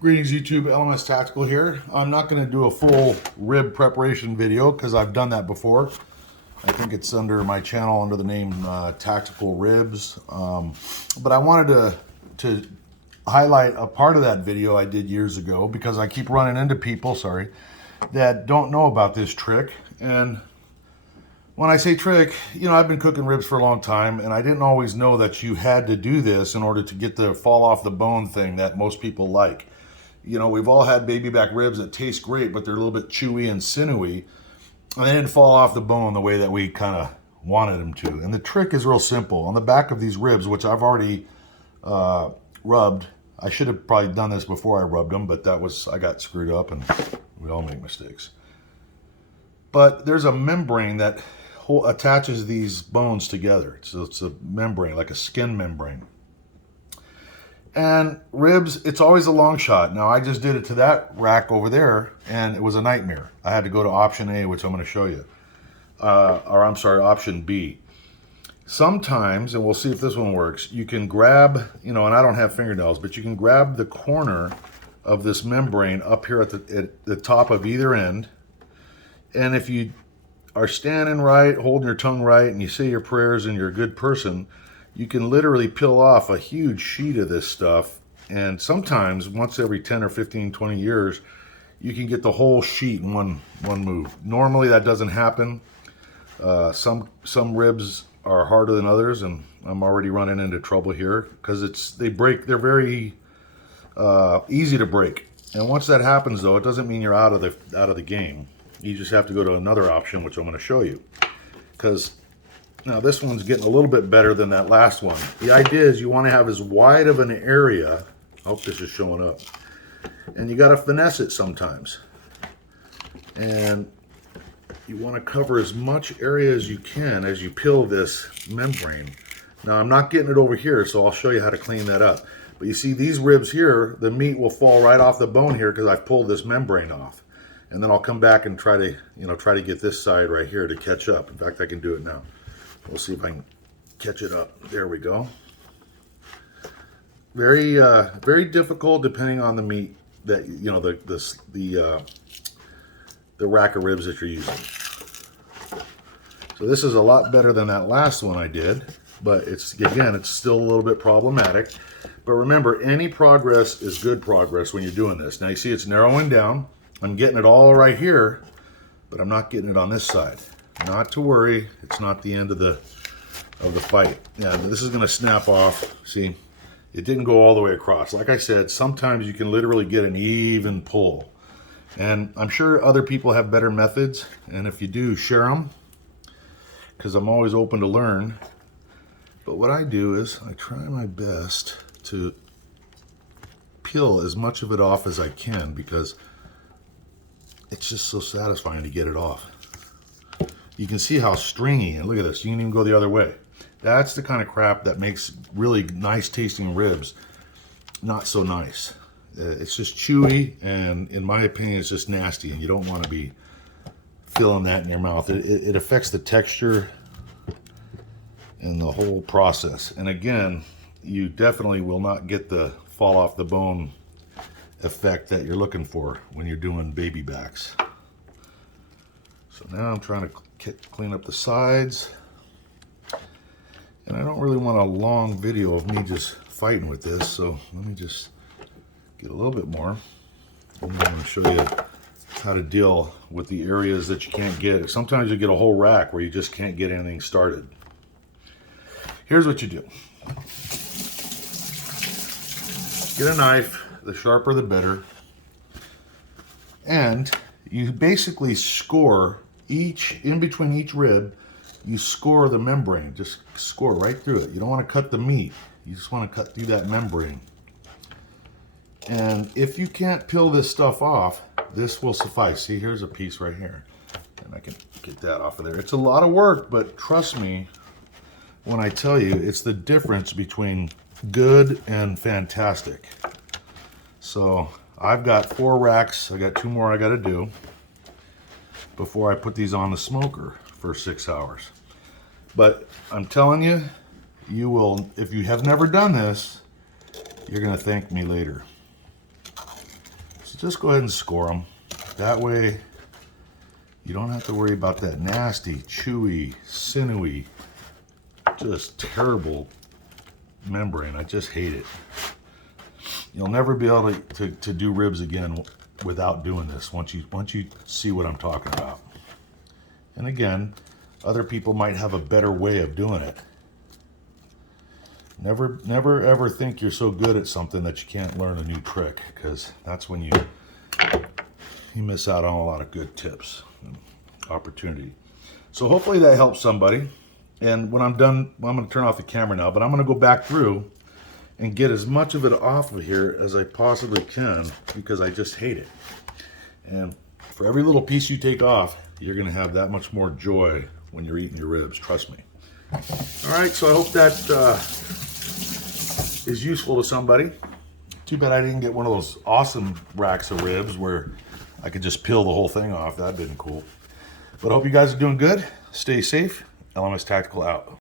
Greetings YouTube, LMS Tactical here. I'm not going to do a full rib preparation video because I've done that before. I think it's under my channel under the name Tactical Ribs. But I wanted to highlight a part of that video I did years ago because I keep running into people, that don't know about this trick. And when I say trick, I've been cooking ribs for a long time and I didn't always know that you had to do this in order to get the fall off the bone thing that most people like. We've all had baby back ribs that taste great, but they're a little bit chewy and sinewy. And they didn't fall off the bone the way that we kind of wanted them to. And the trick is real simple. On the back of these ribs, which I've already rubbed, I should have probably done this before I rubbed them, but I got screwed up, and we all make mistakes. But there's a membrane that attaches these bones together. So it's a membrane, like a skin membrane. And ribs, it's always a long shot. Now, I just did it to that rack over there, and it was a nightmare. I had to go to option A, which I'm going to show you. Option B. Sometimes, and we'll see if this one works, you can grab, and I don't have fingernails, but you can grab the corner of this membrane up here at the top of either end. And if you are standing right, holding your tongue right, and you say your prayers and you're a good person, you can literally peel off a huge sheet of this stuff. And sometimes, once every 10 or 15, 20 years, you can get the whole sheet in one move. Normally, that doesn't happen. Some ribs are harder than others, and I'm already running into trouble here because they break. They're very easy to break. And once that happens, though, it doesn't mean you're out of the game. You just have to go to another option, which I'm going to show you. Because now this one's getting a little bit better than that last one. The idea is you want to have as wide of an area. I hope this is showing up. And you got to finesse it sometimes. And you want to cover as much area as you can as you peel this membrane. Now I'm not getting it over here, so I'll show you how to clean that up. But you see these ribs here, the meat will fall right off the bone here because I've pulled this membrane off. And then I'll come back and try to get this side right here to catch up. In fact, I can do it now. We'll see if I can catch it up. There we go. Very, very difficult depending on the meat that the rack of ribs that you're using. So this is a lot better than that last one I did, but it's still a little bit problematic. But remember, any progress is good progress when you're doing this. Now you see it's narrowing down. I'm getting it all right here, but I'm not getting it on this side. Not to worry, it's not the end of the fight. Yeah, this is going to snap off. See, it didn't go all the way across. Like I said, sometimes you can literally get an even pull. And I'm sure other people have better methods, and if you do, share them, because I'm always open to learn. But what I do is I try my best to peel as much of it off as I can, because it's just so satisfying to get it off. You can see how stringy, and look at this, you can even go the other way. That's the kind of crap that makes really nice tasting ribs not so nice. It's just chewy, and in my opinion, it's just nasty, and you don't want to be feeling that in your mouth. It affects the texture and the whole process. And again, you definitely will not get the fall off the bone effect that you're looking for when you're doing baby backs. So now I'm trying to clean up the sides, and I don't really want a long video of me just fighting with this, so let me just get a little bit more. I'm going to show you how to deal with the areas that you can't get. Sometimes you get a whole rack where you just can't get anything started. Here's what you do. Get a knife. The sharper the better. And you basically score in between each rib, you score the membrane. Just score right through it. You don't want to cut the meat. You just want to cut through that membrane. And if you can't peel this stuff off, this will suffice. See, here's a piece right here. And I can get that off of there. It's a lot of work, but trust me when I tell you, it's the difference between good and fantastic. So I've got 4 racks. I got 2 more I got to do before I put these on the smoker for 6 hours. But I'm telling you, you will, if you have never done this, you're going to thank me later. just go ahead and score them. That way you don't have to worry about that nasty, chewy, sinewy, just terrible membrane. I just hate it. You'll never be able to do ribs again without doing this once you see what I'm talking about. And again, other people might have a better way of doing it. Never ever think you're so good at something that you can't learn a new trick, because that's when you miss out on a lot of good tips and opportunity. So hopefully that helps somebody. And when I'm done, I'm going to turn off the camera now, but I'm going to go back through and get as much of it off of here as I possibly can, because I just hate it. And for every little piece you take off, you're going to have that much more joy when you're eating your ribs, trust me. All right, so I hope that is useful to somebody. Too bad I didn't get one of those awesome racks of ribs where I could just peel the whole thing off. That'd been cool. But I hope you guys are doing good. Stay safe. LMS Tactical out.